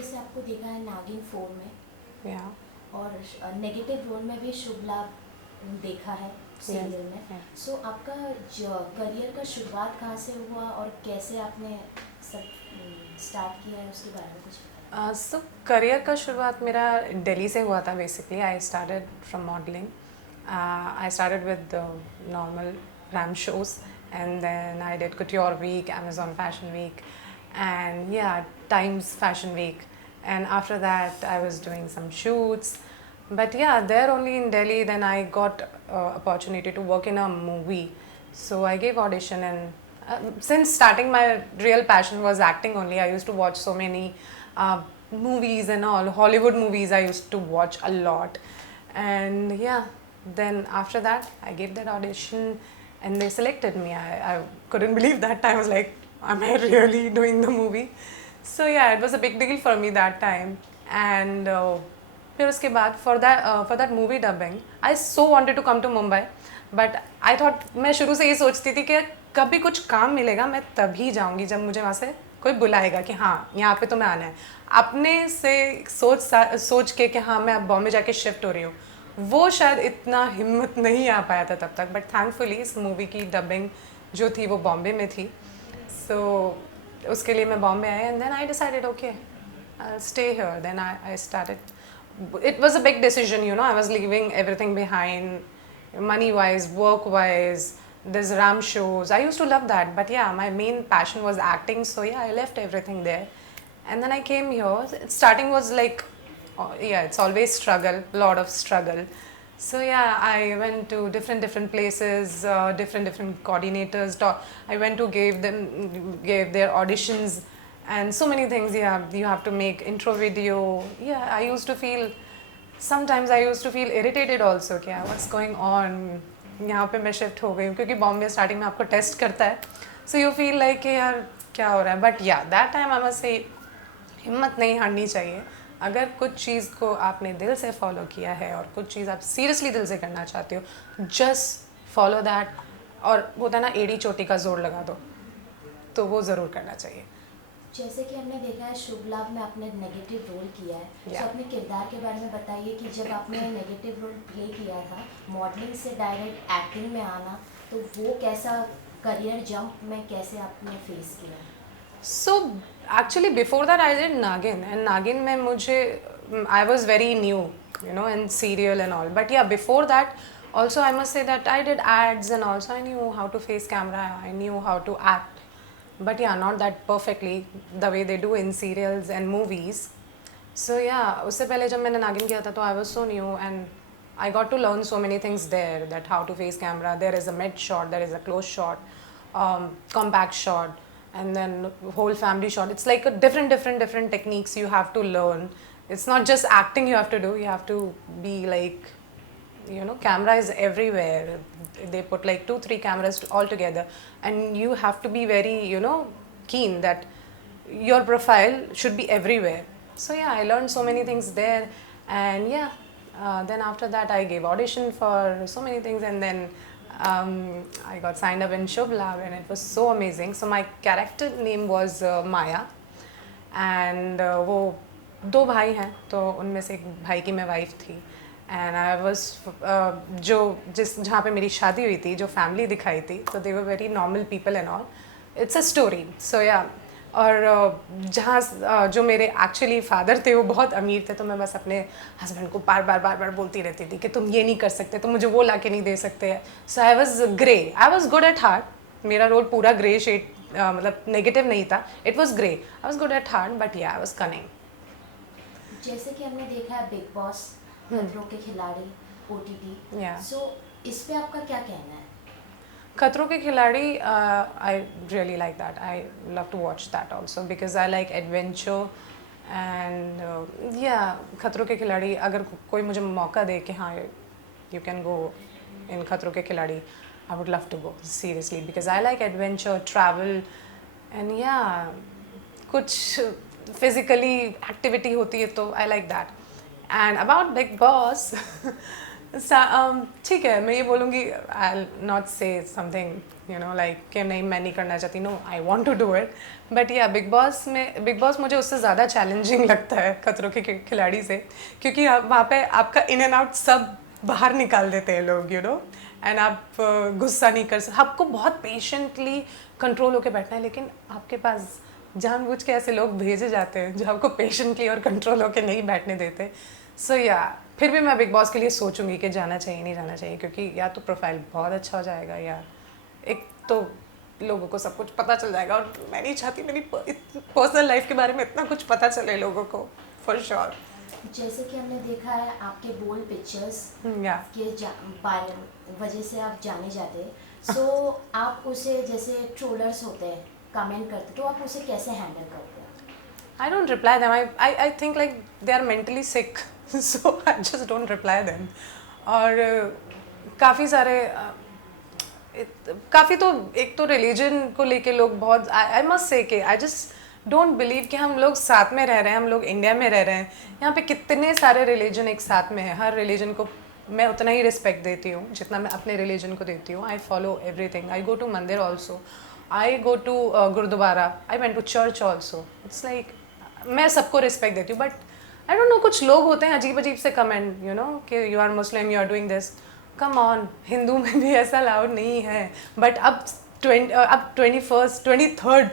जैसे आपको देखा है नागिन 4 में Yeah. और नेगेटिव रोल में भी शुभ लाभ देखा है Yes. सीरियल में। Yeah. सो आपका करियर का शुरुआत कहाँ से हुआ और कैसे आपने सब स्टार्ट किया है उसके बारे में कुछ बताएं। So करियर का शुरुआत मेरा दिल्ली से हुआ था basically. I started from modelling. I started with normal RAM shows, and then I did Couture Week, Amazon Fashion Week, and yeah, Times Fashion Week. And after that, I was doing some shoots. But yeah, there only in Delhi, then I got opportunity to work in a movie. So I gave audition, and since starting, my real passion was acting only. I used to watch so many movies and all. Hollywood movies I used to watch a lot. And yeah, then after that, I gave that audition and they selected me. I couldn't believe that time. I was like, am I really doing the movie? So yeah, it was a big deal for me that time. And फिर उसके बाद for that movie dubbing, I so wanted to come to Mumbai, but I thought, मैं शुरू से ये सोचती थी कि कभी कुछ काम मिलेगा मैं तभी जाऊंगी जब मुझे वहाँ से कोई बुलाएगा कि हाँ यहाँ पे तो मैं आना है. अपने से सोच के कि हाँ मैं अब बॉम्बे जाके शिफ्ट हो रही हूँ, वो शायद इतना हिम्मत नहीं आ पाया था तब तक. बट थैंकफुली इस मूवी की डबिंग जो थी वो बॉम्बे में थी. सो उसके लिए मैं बॉम्बे आई and then I decided okay I'll stay here. Then I started. It was a big decision, you know. I was leaving everything behind, money wise, work wise. There's Ram shows. I used to love that, but yeah, my main passion was acting. So yeah, I left everything there, and then I came here. Starting was like, yeah, it's always struggle, lot of struggle. So yeah, I went to different places, different coordinators. I went to gave their auditions, and so many things. Yeah, you have to make intro video. Yeah, sometimes I used to feel irritated also. क्या what's going on, यहाँ पे मैं shift हो गई हूँ क्योंकि Bombay starting में आपको टेस्ट करता है. सो यू फील लाइक कि यार क्या हो रहा है. बट या दैट टाइम आई मस्ट से हिम्मत नहीं हारनी चाहिए. अगर कुछ चीज़ को आपने दिल से फॉलो किया है और कुछ चीज़ आप सीरियसली दिल से करना चाहते हो, जस्ट फॉलो दैट. और होता है ना एड़ी चोटी का जोर लगा दो, तो वो ज़रूर करना चाहिए. जैसे कि हमने देखा है शुभ लाभ में आपने नेगेटिव रोल किया है. Yeah. तो अपने किरदार के बारे में बताइए कि जब आपने नेगेटिव रोल प्ले किया था मॉडलिंग से डायरेक्ट एक्टिंग में आना, तो वो कैसा करियर जंप में कैसे आपने फेस किया. So actually before that I did Nagin, and Nagin में मुझे I was very new, you know, in serial and all. But yeah, before that also I must say that I did ads and also I knew how to face camera, I knew how to act. But yeah, not that perfectly the way they do in serials and movies. So yeah, उससे पहले जब मैंने नागिन किया था तो I was so new and I got to learn so many things there, that how to face camera. There is a mid shot, there is a close shot, compact shot, and then whole family shot. It's like a different techniques you have to learn. It's not just acting you have to do. You have to be like, you know, camera is everywhere. They put like 2-3 cameras all together, and you have to be very, you know, keen that your profile should be everywhere. So yeah, I learned so many things there, and yeah, then after that I gave audition for so many things, and then I got signed up in Shubh Lab, and it was so amazing. So my character name was Maya, and वो दो भाई हैं, तो उनमें से एक भाई की मैं वाइफ थी. एंड आई वॉज जहाँ पे मेरी शादी हुई थी, जो फैमिली दिखाई थी, तो they were very normal people and all. It's a story. So yeah, और जहाँ जो मेरे एक्चुअली फादर थे वो बहुत अमीर थे, तो मैं बस अपने हस्बैंड को बार बार बोलती रहती थी कि तुम ये नहीं कर सकते, तुम मुझे वो ला के नहीं दे सकते. So I was grey, I was good at heart. मेरा रोल पूरा ग्रे शेड, मतलब नेगेटिव नहीं था. It was grey. I was good at heart, but yeah I was cunning. जैसे कि हमने देखा है बिग बॉस, खतरों के खिलाड़ी, OTT. Yeah. सो इस पे आपका क्या कहना है. Khatron Ke Khiladi, I really like that. I love to watch that also because I like adventure. And yeah, Khatron Ke खिलाड़ी अगर कोई मुझे मौका दे कि हाँ you can go in Khatron Ke Khiladi, I would love to go seriously because I like adventure, travel, and yeah कुछ physically activity होती है तो I like that. And about Big Boss, ठीक है, मैं ये बोलूँगी I not say something like कि नहीं मैं नहीं करना चाहती, no I want to do it, but yeah bigg boss मुझे उससे ज़्यादा चैलेंजिंग लगता है खतरों के खिलाड़ी से, क्योंकि वहाँ पे आपका इन एंड आउट सब बाहर निकाल देते हैं लोग, एंड आप गुस्सा नहीं कर सकते, आपको बहुत पेशेंटली कंट्रोल होकर बैठना है, लेकिन आपके पास जानबूझ के ऐसे लोग भेजे जाते हैं जो आपको पेशेंटली और कंट्रोल होकर नहीं बैठने देते. सो फिर भी मैं बिग बॉस के लिए सोचूंगी कि जाना चाहिए नहीं जाना चाहिए, क्योंकि या तो प्रोफाइल बहुत अच्छा हो जाएगा, या एक तो लोगों को सब कुछ पता चल जाएगा, और मैं नहीं चाहती मेरी पर्सनल लाइफ के बारे में इतना कुछ पता चले लोगों को, फॉर श्योर. जैसे कि हमने देखा है आपके बोल्ड पिक्चर्स या वजह से आप जाने जाते हैं, सो आप उसे जैसे ट्रोलर्स होते हैं कमेंट करते, तो आप उसे कैसे हैंडल करते हैं? I don't reply them. I think like they are mentally sick, so I just don't reply them. और काफ़ी सारे काफ़ी तो एक तो रिलीजन को लेके लोग बहुत, आई मस्ट से कि आई जस्ट डोंट बिलीव कि हम लोग साथ में रह रहे हैं, हम लोग इंडिया में रह रहे हैं, यहाँ पे कितने सारे रिलीजन एक साथ में है, हर रिलीजन को मैं उतना ही रिस्पेक्ट देती हूँ जितना मैं अपने रिलीजन को देती हूँ. I follow everything, I go to mandir also, I go to gurudwara, I went to church also. It's like मैं सबको रिस्पेक्ट देती हूँ, बट आई डोंट नो कुछ लोग होते हैं अजीब अजीब से कमेंट, कि you are Muslim, you are doing this. Come on, Hindu में भी ऐसा अलाउड नहीं है, बट अब 23rd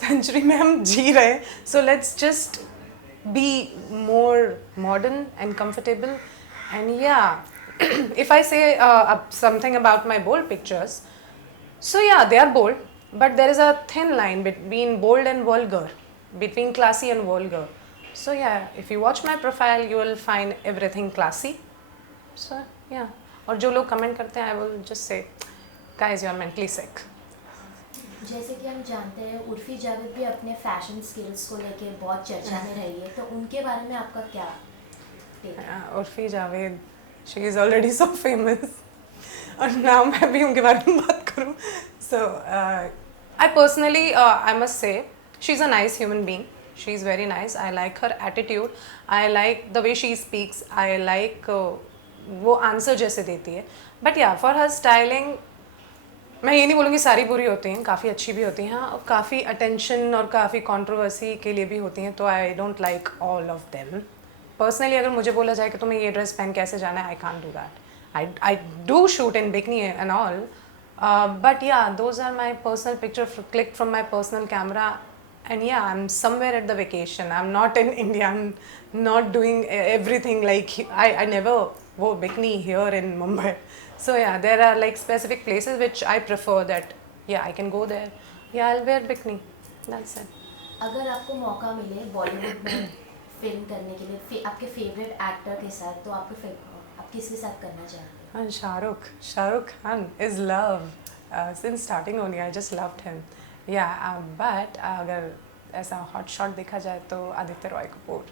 सेंचुरी में हम जी रहे हैं, so let's just be more modern and comfortable. And या if I say something about my bold pictures, so yeah, they are bold, but there is a thin line between bold and vulgar, between classy and vulgar. So yeah, if you watch my profile, you will find everything classy. So yeah, और जो लोग comment करते हैं, I will just say, guys, you are mentally sick. जैसे कि हम जानते हैं उर्फी जावेद भी अपने फैशन स्किल्स को लेके बहुत चर्चा में रही है, तो उनके बारे में आपका क्या take है? Urfi Javed, she is already so famous, और now मैं भी उनके बारे में बात करूँ. So I personally, I must say, she's a nice human being. She's very nice. I like her attitude. I like the way she speaks. I like वो answer जैसे देती है. But yeah, for her styling, मैं ये नहीं बोलूँगी सारी बुरी होती हैं, काफ़ी अच्छी भी होती हैं, और काफ़ी अटेंशन और काफ़ी कंट्रोवर्सी के लिए भी होती हैं, तो I don't like all of them. Personally अगर मुझे बोला जाए कि तुम्हें ये ड्रेस पहन कैसे जाना है, I can't do that. I do shoot in bikini and all, but yeah, those are my personal picture clicked from my personal camera, and yeah, I'm somewhere at the vacation, I'm not in India, I'm not doing everything like I never wore bikini here in Mumbai. So yeah, there are like specific places which I prefer that yeah, I can go there, yeah, I'll wear bikini, that's it. अगर आपको मौका मिले बॉलीवुड में film करने के लिए आपके favourite actor के साथ, तो आप किसके साथ करना चाहेंगे? And Shahrukh Khan is love. Since starting only, I just loved him. Yeah, but अगर ऐसा हॉट शॉट देखा जाए तो आदित्य रॉय कपूर.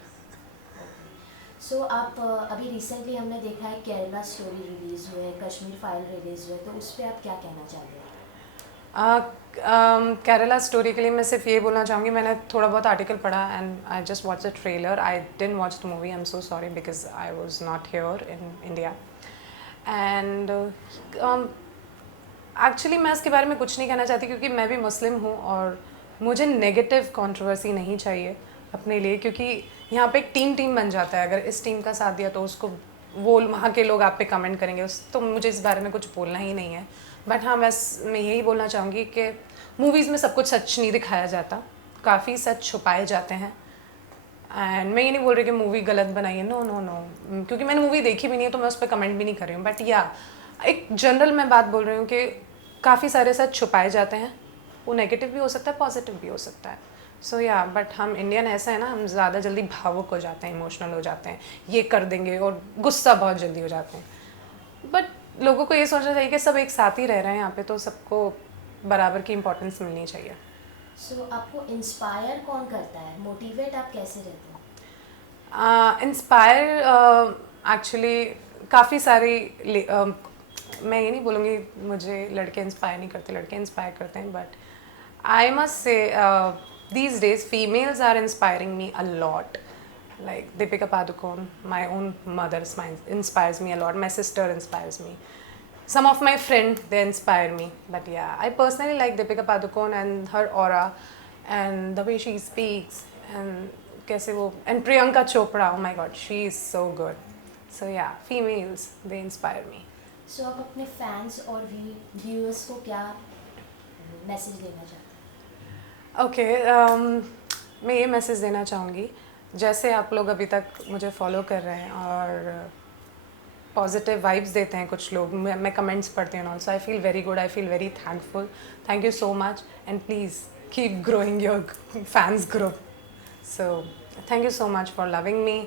सो आप अभी रिसेंटली हमने देखा है केरला स्टोरी रिलीज़ हुए है, कश्मीर फाइल रिलीज़ हुए, तो उस पर आप क्या कहना चाहते हैं? केरला स्टोरी के लिए मैं सिर्फ ये बोलना चाहूँगी, मैंने थोड़ा बहुत आर्टिकल पढ़ा and I just watch the trailer. I didn't watch the movie, I am so sorry because I was not here in India. And actually मैं इसके बारे में कुछ नहीं कहना चाहती, क्योंकि मैं भी मुस्लिम हूँ और मुझे नेगेटिव कंट्रोवर्सी नहीं चाहिए अपने लिए, क्योंकि यहाँ पे एक टीम बन जाता है. अगर इस टीम का साथ दिया तो उसको वो वहाँ के लोग आप पे कमेंट करेंगे, तो मुझे इस बारे में कुछ बोलना ही नहीं है. बट हाँ, मैं यही बोलना चाहूँगी कि मूवीज़ में सब कुछ सच नहीं दिखाया जाता, काफ़ी सच छुपाए जाते हैं. एंड मैं ये नहीं बोल रही कि मूवी गलत बनाई है, नो नो नो, क्योंकि मैंने मूवी देखी भी नहीं है तो मैं उस पर कमेंट भी नहीं कर रही हूँ. बट या एक जनरल मैं बात बोल रही हूँ कि काफ़ी सारे सच छुपाए जाते हैं, वो नेगेटिव भी हो सकता है, पॉजिटिव भी हो सकता है. सो या बट हम इंडियन ऐसा है ना, हम ज़्यादा जल्दी भावुक हो जाते हैं, इमोशनल हो जाते हैं, ये कर देंगे, और गुस्सा बहुत जल्दी हो जाते हैं. बट लोगों को ये सोचना चाहिए कि सब एक साथ ही रह रहे हैं यहाँ पे, तो सबको बराबर की इम्पोर्टेंस मिलनी चाहिए. सो आपको इंस्पायर कौन करता है, मोटिवेट आप कैसे रहते हैं? इंस्पायर एक्चुअली काफ़ी सारी मैं ये नहीं बोलूँगी मुझे लड़के इंस्पायर नहीं करते, लड़के इंस्पायर करते हैं. But I must say these days females are inspiring me a lot. like Deepika Padukone, my own mother inspires me a lot. My sister inspires me. Some of my friends, they inspire me. But yeah, I personally like Deepika Padukone and her aura and the way she speaks and kaise wo, and Priyanka Chopra, oh my god, she is so good. So yeah, females, they inspire me. सो आप अपने fans और viewers को क्या message देना चाहते हैं? Okay, मैं ये मैसेज देना चाहूँगी, जैसे आप लोग अभी तक मुझे फॉलो कर रहे हैं और पॉजिटिव वाइब्स देते हैं कुछ लोग, मैं कमेंट्स पढ़ती हूँ also, I feel very good, I feel very thankful. Thank you so much and please keep growing your fans group. So thank you so much for loving me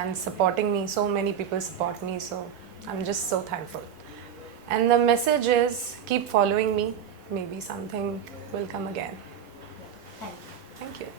and supporting me. So many people support me, so I'm just so thankful. And the message is keep following me. Maybe something will come again. Thank you. Thank you.